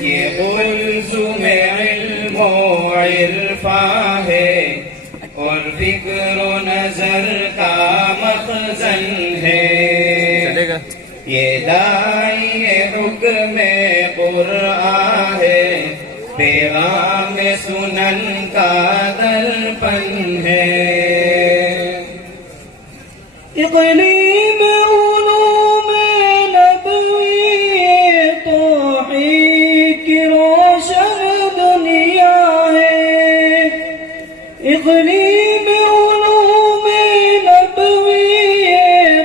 یہ قلزم علم و عرفاں ہے اور فکر و نظر کا مخزن ہے، یہ داعی حکم قرآن ہے، پیغام سنن کا درپن ہے۔ اقلیم علوم نبوی توحید کی روشن دنیا ہے، اقلیم علوم نبوی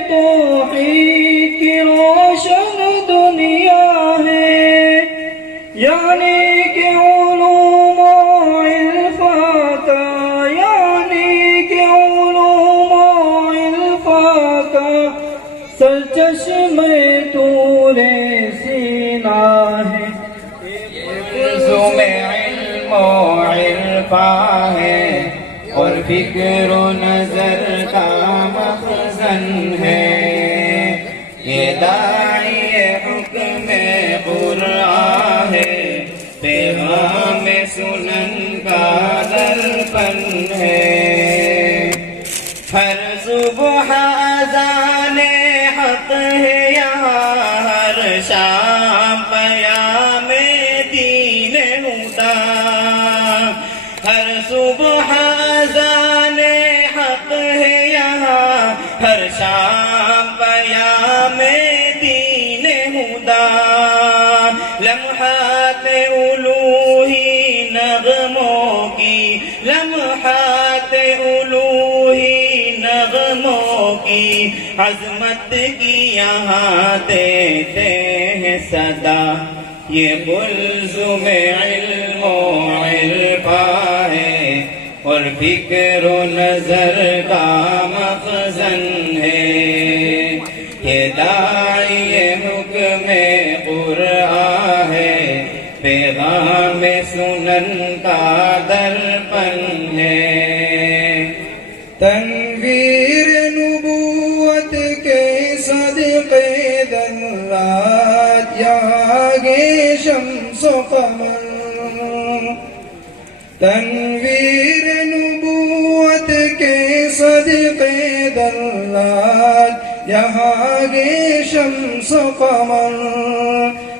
توحید کی روشن دنیا ہے، یعنی کہ علوم و عرفاں کا، یعنی کہ علوم و عرفاں کا سرچشمہ طور سینہ ہے۔ قلزم علم و عرفاں ہے اور فکر و نظر کا مخزن ہے، یہ داعی حکم قرآن ہے، پیغام سنن کا درپن ہے۔ ہر صبح اذان حق ہے یہاں، ہر شام قیام دین ہدا، ہر صبح اذان حق ہے یہاں، ہر شام قیام دین ہدا، لمحات الوہی نغموں کی، لمحات الوہی نغموں کی، عظمت کی یہاں دیتے ہیں صدا، یہ قلزم علم و عرفاں ہے اور فکر و نظر کا مخزن ہے، یہ داعی حکم قرآن ہے، پیغام سنن کا درپن ہے۔ تنویر نبوت کے صدقے ذرات یاگے شمس و قمر، تنویر نبوت کے صدقے ذرات یہاں گے شمس و قمر،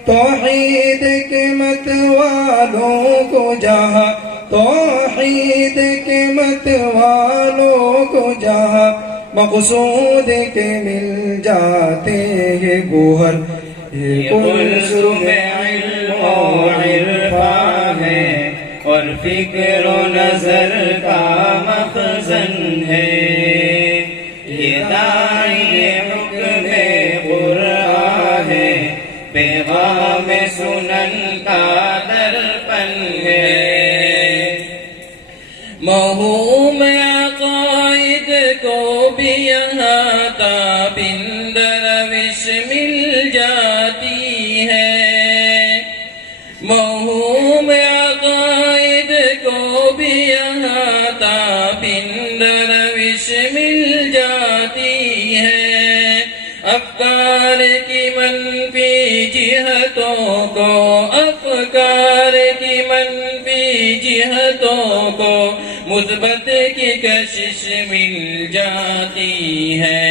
توحید کے مت والوں کو جہاں، توحید کے مت والوں کو جہاں مقصود کے مل جاتے ہیں گوہر، یہ قلزم علم و عرفاں ہے اور فکر و نظر کا مخزن ہے، یہ داعی حکم قرآن ہے، پیغام سنن کا درپن ہے۔ مہوم عقائد کو بھی یہاں تابند روش مل جاتی ہے، مہوم عقائد کو بھی یہاں تابند روش مل جاتی ہے، افکار کی منفی جہتوں کو، افکار کی منفی جہتوں کو مثبت کی کشش مل جاتی ہے،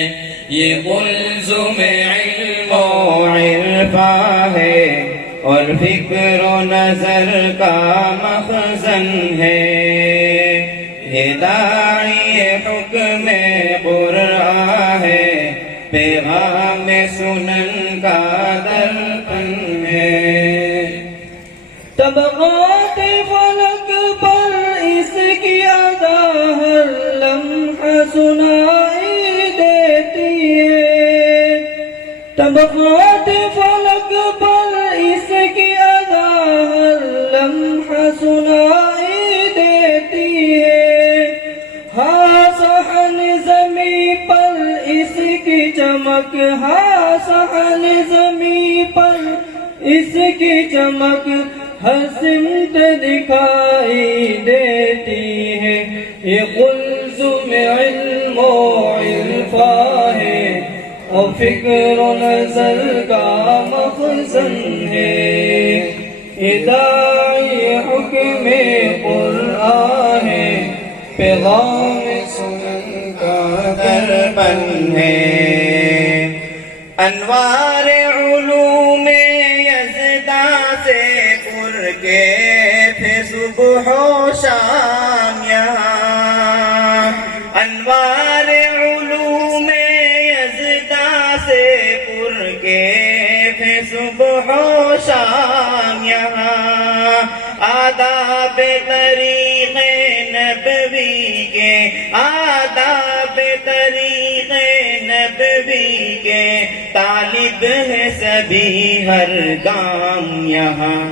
یہ قلزم علم و عرفاں ہے اور فکر و نظر کا مخزن ہے، یہ داعی حکم قرآن ہے، پیغام سنن کا درپن ہے۔ طبقات فلک پر اس کی ادا ہر لمحہ سنائی دیتی ہے، طبقات فلک پر اس کی ادا ہر لمحہ سنائی دیتی ہے، ہاں صحن زمیں پر اس کی چمک، ہاں صحن زمیں پر اس کی چمک ہر سمت دکھائی دیتی ہے، یہ قلزم علم و عرفاں ہے اور فکر و نظر کا مخزن ہے، ہدایت حکم قرآن ہے، پیغام سنن کا درپن ہے، انوار علوم یزداں سے پر کے تھے صبح و شام یہاں، انوار علوم یزداں سے پر کے تھے صبح و شام یہاں، آداب طریق نبوی کے، آداب طریق نبوی کے طالب ہے سبھی ہر گام یہاں،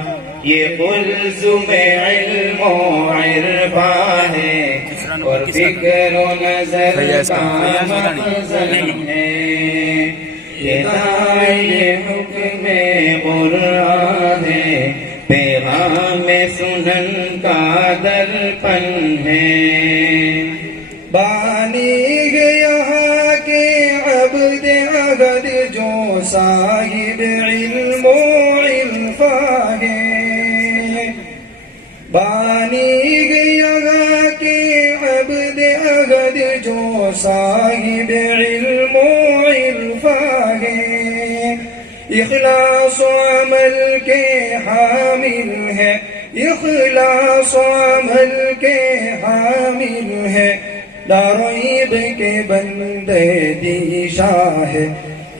یہ قلزم علم و عرفان ہے اور فکر و نظر کا مخزن ہے، یہ داعی حکم قرآن ہے، پیغام سنن کا درپن ہے، بانی ہے یہاں کے عبد عہد جو صاحب علم و عرفان ہے، بانی ہے یہاں کے عبد عہد جو صاحب علم و عرفان ہے، اخلاص و عمل کے حامل ہے، اخلاص و عمل کے حامل ہے، لا ریب کے بندے دی شاہ ہے،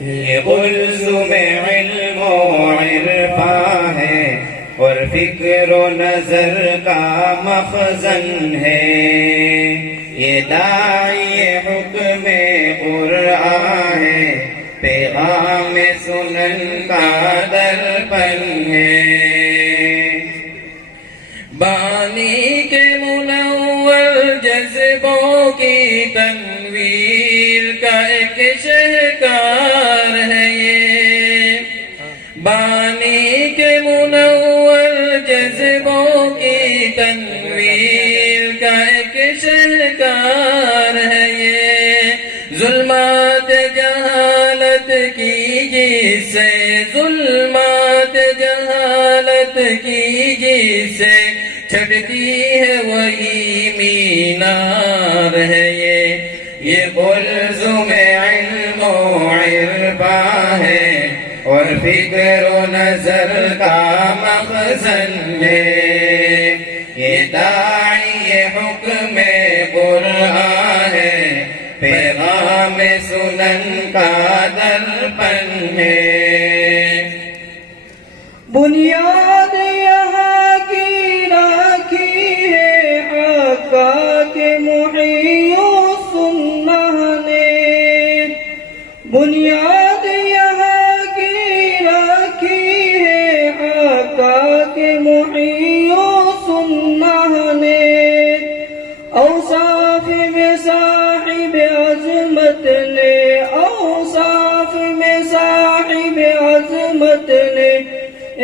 یہ قلزم علم و عرفان ہے اور فکر و نظر کا مخزن ہے، یہ داعی حکم قرآن ہے، پیغام سنن کا درپن ہے، بانی کے منور جذبوں کی تنویر کا ایک شہکار ہے یہ، بانی کے منور جذبوں کی تنویر کا ایک شہکار ہے یہ، ظلمات جہالت کی جس سے، ظلمات جہالت کی جس سے چھٹتی ہے وہی مینار ہے یہ قلزم علم و عرفان ہے اور فکر و نظر کا مخزن ہے، یہ داعی حکم قرآن ہے، پیغام سنن کا درپن ہے، بنیاد یہاں کی راکھی ہے آقا کے محی و سنہ نے، بنیاد یہاں کی راکھی ہے آقا کے محی و سنہ نے، اوصاف میں صاحب عظمت نے، اوصاف میں صاحب عظمت نے،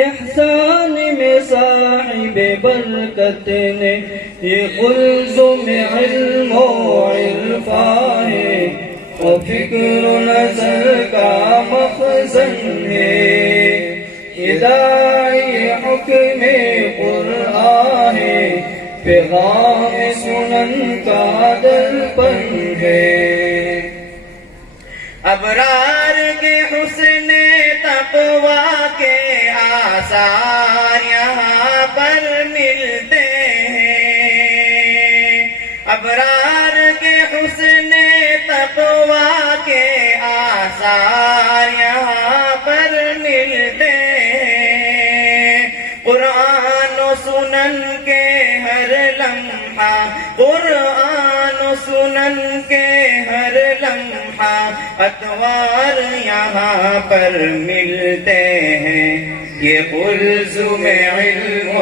احسان میں صاحب برکت نے، یہ قلزم علم و عرفان ہے اور فکر و نظر کا مخزن ہے، یہ داعی حکم قرآن ہے، پیغام سنن کا درپن ہے، ابرار کے حسن تقویٰ کے آثار یہاں پر ملتے ہیں، ابرار کے حسن تقویٰ کے آثار یہاں پر ملتے ہیں، قرآن و سنن کے ہر لمحہ، قرآن و سنن کے ہر لمحہ اطوار یہاں پر ملتے ہیں، یہ قلزم علم و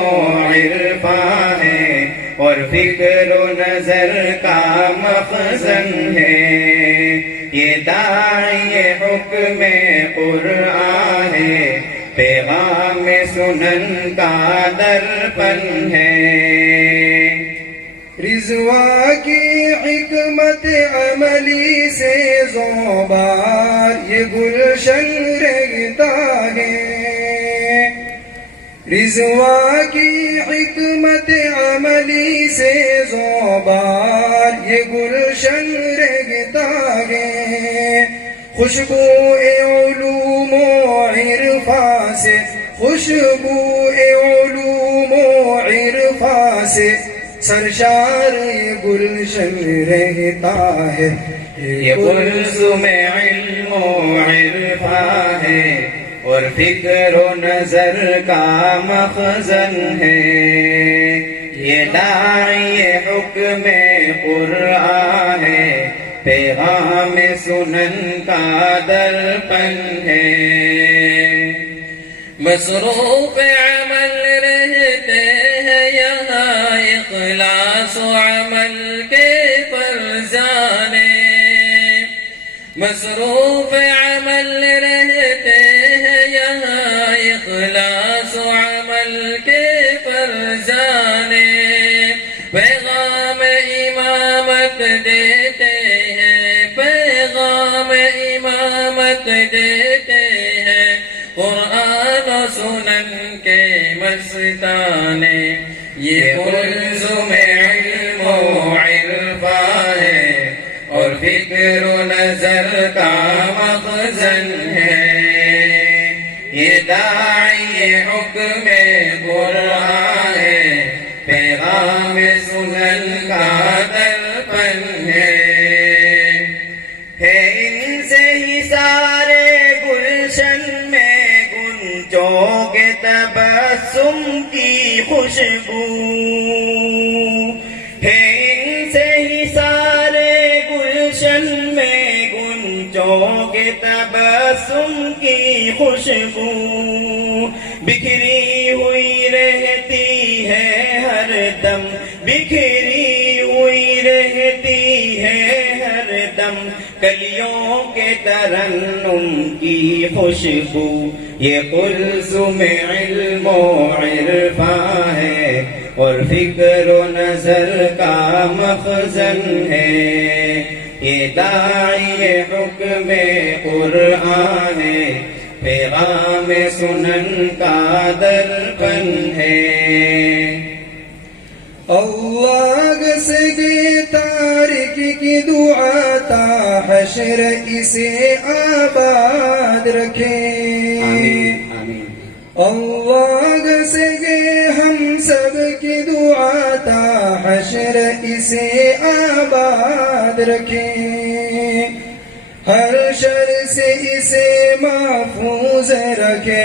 عرفان ہے اور فکر و نظر کا مخزن ہے، یہ داعی حکم قرآن ہے، پیغام سنن کا درپن ہے، رضوا کی حکمت عملی سے زوبار یہ گلشن رہتا ہے، رضوا کی حکمت عملی سے زوبار یہ گلشن رہتا ہے، خوشبو علوم و عرفاں سے، خوشبو علوم و عرفاں سے سرشار یہ گلشن رہتا ہے، یہ کلثوم علم و عرفاں ہے اور فکر و نظر کا مخزن ہے، یہ داعی حکم قرآن ہے، پیغام سنن کا درپن ہے، مصروف عمل رہتے ہیں یہاں اخلاص و عمل کے فرزانے، مصروف عمل رہتے ہیں یہاں اخلاص و عمل کے فرزانے، پیغام امامت دیتے ہیں، پیغام امامت دیتے ہیں، قرآن و سنن کے مستانے، یہ کلثوم علم و عرفاں ہے اور فکر و نظر کا مخزن ہے، یہ داعی حکم قرآن ہے، پیغام سنن کا درپن ہے، ان سے ہی سارے گلشن میں گنجوں کے تبسم کی خوشبو، ہے ان سے ہی سارے گلشن میں گنجوں کے تبسم کی خوشبو، بکھری ہوئی رہتی ہے ہر دم، بکھری ہوئی رہتی ہے ہر دم، کلیوں کے ترنم کی خوشبو، یہ کلثوم علم و عرفاں ہے اور فکر و نظر کا مخزن ہے، یہ داعی حکم قرآن ہے، پیغام سنن کا درپن ہے، اللہ گسگے تارک کی دعا تا حشر اسے آباد رکھے، اللہ گسگے ہم سب کی دعا تا حشر اسے آباد رکھے، ہر شر سے اسے محفوظ رکھے،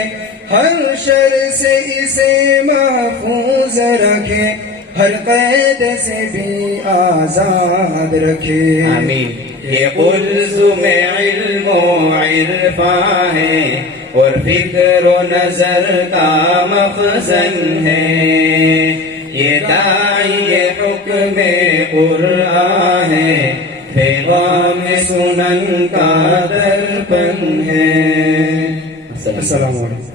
ہر شر سے اسے محفوظ رکھے، ہر قید سے بھی آزاد رکھے، آمین، یہ کلثوم علم و عرفاں ہے اور فکر و نظر کا مخزن ہے، یہ داعی حکم قرآن ہے، پیغام سنن کا درپن ہے۔ السلام علیکم۔